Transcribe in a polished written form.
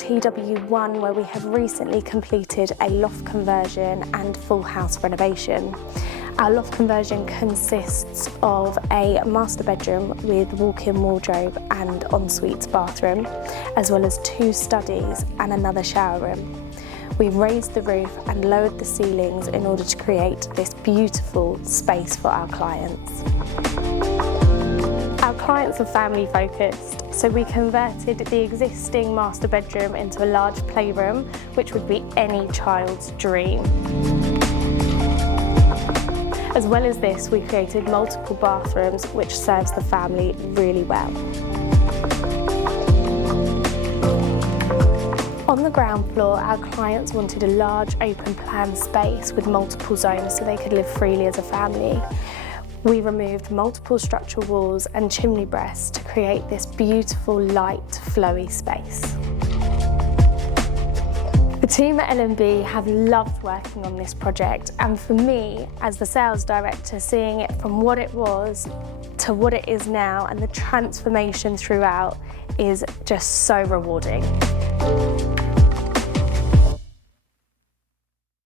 TW1, where we have recently completed a loft conversion and full house renovation. Our loft conversion consists of a master bedroom with walk-in wardrobe and ensuite bathroom, as well as 2 studies and another shower room. We've raised the roof and lowered the ceilings in order to create this beautiful space for our clients. Our clients are family focused, so we converted the existing master bedroom into a large playroom, which would be any child's dream. As well as this, we created multiple bathrooms, which serves the family really well. On the ground floor, our clients wanted a large open plan space with multiple zones so they could live freely as a family. We removed multiple structural walls and chimney breasts to create this beautiful, light, flowy space. The team at LMB have loved working on this project, and for me, as the sales director, seeing it from what it was to what it is now and the transformation throughout is just so rewarding.